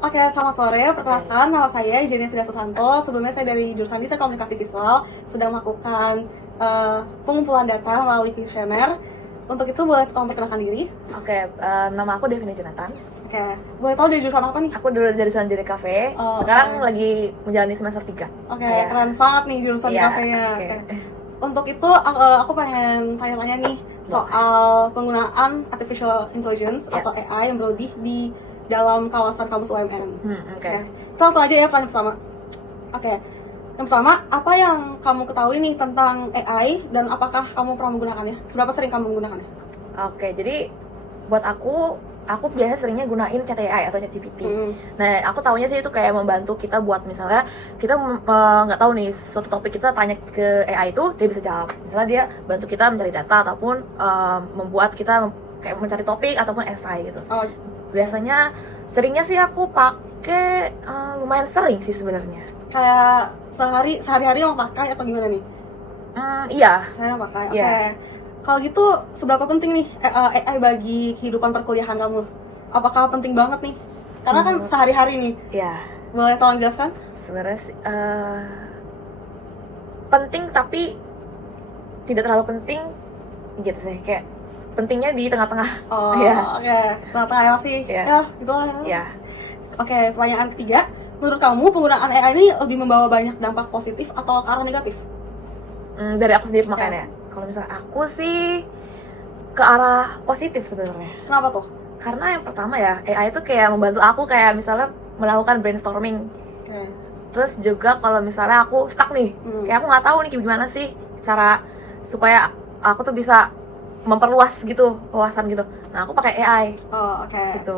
Oke, selamat sore. Perkenalkan, nama saya Jenny Frida Susanto. Sebelumnya saya dari jurusan Desain Komunikasi Visual, sedang melakukan pengumpulan data melalui kuesioner. Untuk itu boleh tolong perkenalkan diri. Oke, nama aku Devina Jonathan. Oke, boleh tahu dari jurusan apa nih? Aku dulu dari jurusan Jadi Cafe. Sekarang lagi menjalani semester 3. Oke, keren banget nih jurusan kafe-nya. Oke. Untuk itu aku pengen tanya-tanya nih soal penggunaan artificial intelligence atau AI yang berlebih di dalam kawasan kampus UMN. Oke. Kita langsung aja ya pertanyaan pertama. Oke. Yang pertama, apa yang kamu ketahui nih tentang AI dan apakah kamu pernah menggunakannya? Seberapa sering kamu menggunakannya? Oke, jadi buat aku biasa seringnya gunain chat AI atau chat GPT. Nah, aku taunya sih itu kayak membantu kita buat misalnya kita nggak tahu nih suatu topik, kita tanya ke AI itu dia bisa jawab. Misalnya dia bantu kita mencari data ataupun membuat kita kayak mencari topik ataupun esai gitu. Biasanya seringnya sih aku pakai lumayan sering sih sebenarnya. Kayak sehari-hari yang pakai atau gimana nih? Iya. Saya pakai. Oke. Iya. Kalau gitu seberapa penting nih AI bagi kehidupan perkuliahan kamu? Apakah penting banget nih? Karena kan sehari-hari nih. Iya. Boleh tolong jelaskan? Sebenarnya sih, penting tapi tidak terlalu penting gitu sih, kayak pentingnya di tengah-tengah. Oke. Tengah-tengah ya masih. Iya. Ya, gitu lah. Ya. Oke, pertanyaan ketiga. Menurut kamu penggunaan AI ini lebih membawa banyak dampak positif atau ke arah negatif? Dari aku sendiri pemakaiannya. Kalau misalnya aku sih ke arah positif sebenarnya. Kenapa tuh? Karena yang pertama ya, AI itu kayak membantu aku kayak misalnya melakukan brainstorming. Terus juga kalau misalnya aku stuck nih, kayak aku nggak tahu nih gimana sih cara supaya aku tuh bisa memperluas gitu wawasan gitu. Nah, aku pakai AI. Oke. Gitu.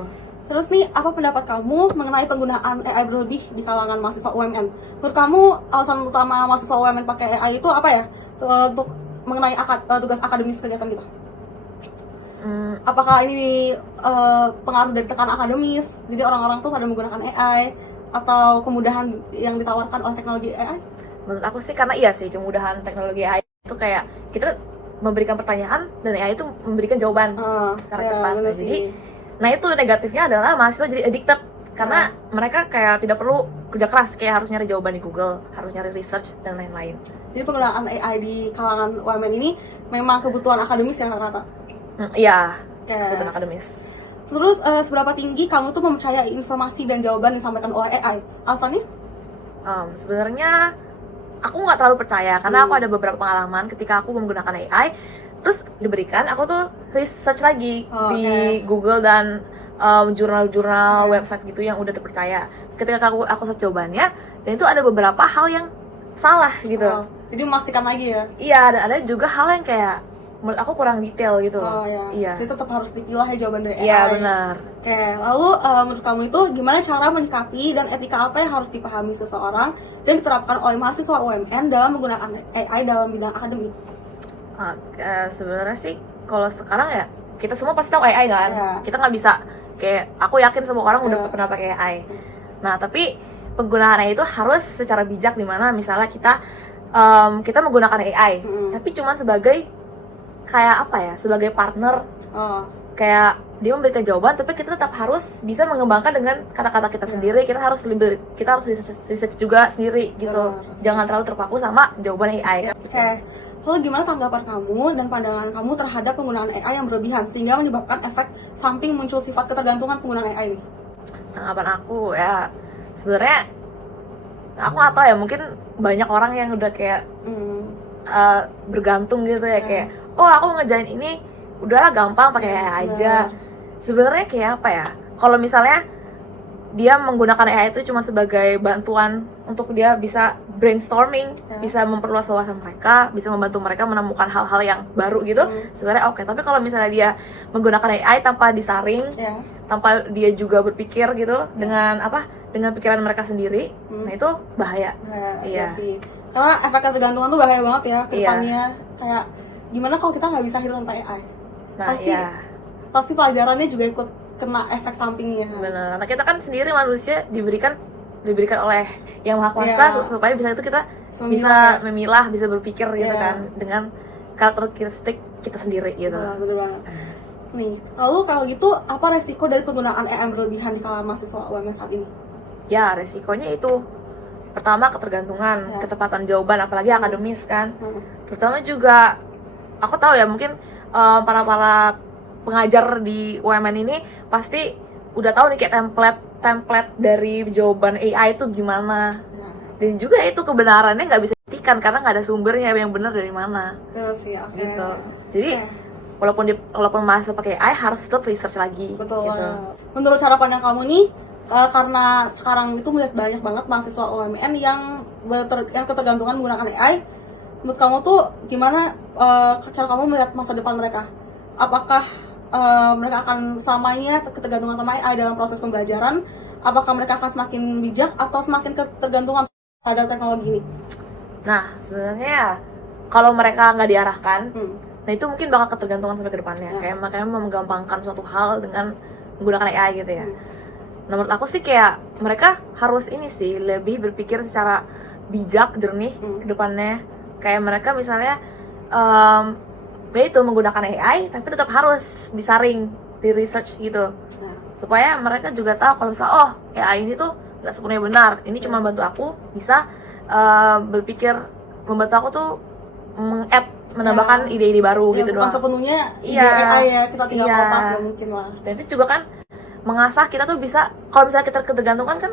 Terus nih, apa pendapat kamu mengenai penggunaan AI berlebih di kalangan mahasiswa UMN? Menurut kamu alasan utama mahasiswa UMN pakai AI itu apa ya? Untuk mengenai tugas akademis kegiatan kita? Apakah ini pengaruh dari tekanan akademis? Jadi orang-orang tuh pada menggunakan AI atau kemudahan yang ditawarkan oleh teknologi AI? Menurut aku sih karena iya sih, kemudahan teknologi AI itu kayak kita memberikan pertanyaan dan AI itu memberikan jawaban secara cepat. Jadi, nah itu negatifnya adalah mahasiswa jadi addicted karena mereka kayak tidak perlu kerja keras, kayak harus nyari jawaban di Google, harus nyari research dan lain-lain. Jadi penggunaan AI di kalangan UMN ini memang kebutuhan akademis yang rata-rata? Iya, kebutuhan akademis. Terus seberapa tinggi kamu tuh mempercayai informasi dan jawaban yang disampaikan oleh AI? Alasannya? Sebenarnya aku nggak terlalu percaya karena aku ada beberapa pengalaman ketika aku menggunakan AI, terus diberikan aku tuh research lagi di Google dan jurnal-jurnal website gitu yang udah terpercaya. Ketika aku search jawabannya, dan itu ada beberapa hal yang salah gitu. Jadi memastikan lagi ya? Iya, dan ada juga hal yang kayak menurut aku kurang detail gitu loh. Iya. Jadi tetap harus dipilah ya jawaban dari AI. Iya, benar. Oke, lalu menurut kamu itu gimana cara menyikapi dan etika apa yang harus dipahami seseorang dan diterapkan oleh mahasiswa UMN dalam menggunakan AI dalam bidang akademik? Sebenarnya sih kalau sekarang ya kita semua pasti tahu AI kan. Kita nggak bisa kayak aku yakin semua orang udah pernah pakai AI. Nah, tapi penggunaan AI itu harus secara bijak, dimana misalnya kita menggunakan AI, tapi cuma sebagai kayak apa ya, sebagai partner. Kayak dia memberikan jawaban, tapi kita tetap harus bisa mengembangkan dengan kata-kata kita sendiri. Kita harus research juga sendiri gitu. Jangan terlalu terpaku sama jawaban AI. Oke. Lalu gimana tanggapan kamu dan pandangan kamu terhadap penggunaan AI yang berlebihan sehingga menyebabkan efek samping muncul sifat ketergantungan penggunaan AI ini? Tanggapan aku ya, sebenarnya aku nggak tahu ya, mungkin banyak orang yang udah kayak bergantung gitu ya, kayak aku ngerjain ini udahlah gampang pakai AI aja. Sebenarnya kayak apa ya, kalau misalnya dia menggunakan AI itu cuma sebagai bantuan untuk dia bisa brainstorming, bisa memperluas wawasan mereka, bisa membantu mereka menemukan hal-hal yang baru gitu, sebenarnya oke. Tapi kalau misalnya dia menggunakan AI tanpa disaring, tanpa dia juga berpikir gitu dengan pikiran mereka sendiri, nah itu bahaya. Iya sih. Karena efek ketergantungan tuh bahaya banget ya ke depannya. Kayak gimana kalau kita nggak bisa hidup tanpa AI? Nah, pasti pelajarannya juga ikut kena efek sampingnya. Benar. Nah, kita kan sendiri manusia diberikan oleh Yang Maha Kuasa supaya bisa itu kita bisa memilah, bisa berpikir gitu kan dengan karakteristik kita sendiri gitu. Bener banget. Nih, lalu kalau gitu apa resiko dari penggunaan AI berlebihan di kalangan mahasiswa UMN saat ini? Ya, resikonya itu pertama ketergantungan, Ya. ketepatan jawaban, apalagi akademis kan. Hmm. Terutama juga aku tahu ya mungkin para pengajar di UMN ini pasti udah tahu nih kayak template dari jawaban AI itu gimana. Nah, Dan juga itu kebenarannya nggak bisa dibuktikan karena nggak ada sumbernya yang benar dari mana. benar sih, oke. Gitu. Jadi Oke. walaupun mahasiswa pakai AI harus tetap research lagi. Betul. Gitu. Menurut cara pandang kamu nih, karena sekarang itu melihat banyak banget mahasiswa UMN yang ketergantungan menggunakan AI, menurut kamu tuh gimana cara kamu melihat masa depan mereka? Apakah mereka akan selamanya ketergantungan sama AI dalam proses pembelajaran? Apakah mereka akan semakin bijak atau semakin ketergantungan terhadap teknologi ini? Nah, sebenarnya ya kalau mereka nggak diarahkan, Hmm. nah itu mungkin bakal ketergantungan sampai ke depannya. Ya. Kayak makanya menggampangkan suatu hal dengan menggunakan AI gitu ya. Hmm. Nah, menurut aku sih kayak mereka harus ini sih lebih berpikir secara bijak, jernih ke depannya. Kayak mereka misalnya ya itu menggunakan AI tapi tetap harus disaring, di research gitu. Nah, Supaya mereka juga tahu kalau misalnya oh AI ini tuh nggak sepenuhnya benar. Ini cuma bantu aku bisa berpikir, membantu aku tuh menambahkan ide-ide baru ya, gitu bukan doang. sepenuhnya ide Iya. AI ya, kita tinggal Iya. kopas ya mungkin lah. Dan itu juga kan mengasah kita tuh bisa, kalau misalnya kita ketergantungan kan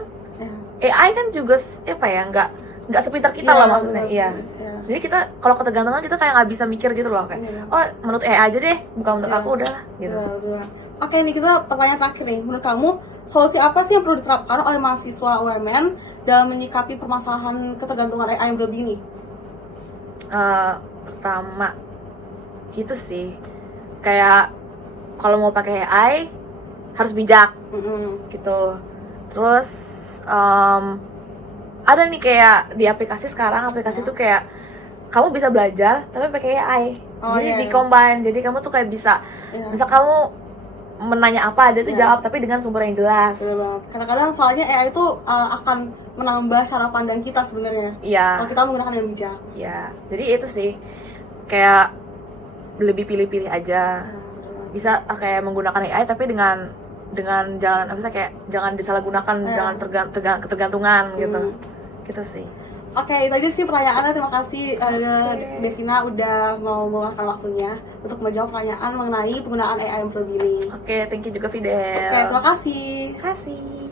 Ya. AI kan juga apa ya nggak sepintar kita Iya, lah maksudnya. betul Iya. sih. Iya. Jadi kita kalau ketergantungan kita kayak nggak bisa mikir gitu loh kayak Iya. oh menurut AI aja deh bukan menurut Iya. aku udahlah gitu. Betul. Oke, nih kita pertanyaan terakhir nih. Menurut kamu, solusi apa sih yang perlu diterapkan oleh mahasiswa UMN dalam menyikapi permasalahan ketergantungan AI yang berlebih ini? Pertama itu sih kayak kalau mau pakai AI harus bijak gitu. Terus ada nih kayak di aplikasi sekarang tuh kayak kamu bisa belajar tapi pakai AI. Oh, Jadi iya. di-combine. Jadi kamu tuh kayak bisa Iya. misal kamu menanya apa dia tuh Iya. jawab tapi dengan sumber yang jelas. Betul banget. Kadang-kadang soalnya AI itu akan menambah cara pandang kita sebenarnya. Iya. Kalau kita menggunakan yang bijak. Ya, jadi itu sih kayak lebih pilih-pilih aja. Bisa kayak menggunakan AI tapi dengan jalan apa sih kayak jangan disalahgunakan, Iya. jangan ketergantungan gitu. Hmm. Gitu sih. Oke, itu aja sih pertanyaannya. Terima kasih Oke. Devina udah mau meluangkan waktunya untuk menjawab pertanyaan mengenai penggunaan AI yang berlebih ini. Oke, thank you juga Fidel. Oke, terima kasih. Terima kasih.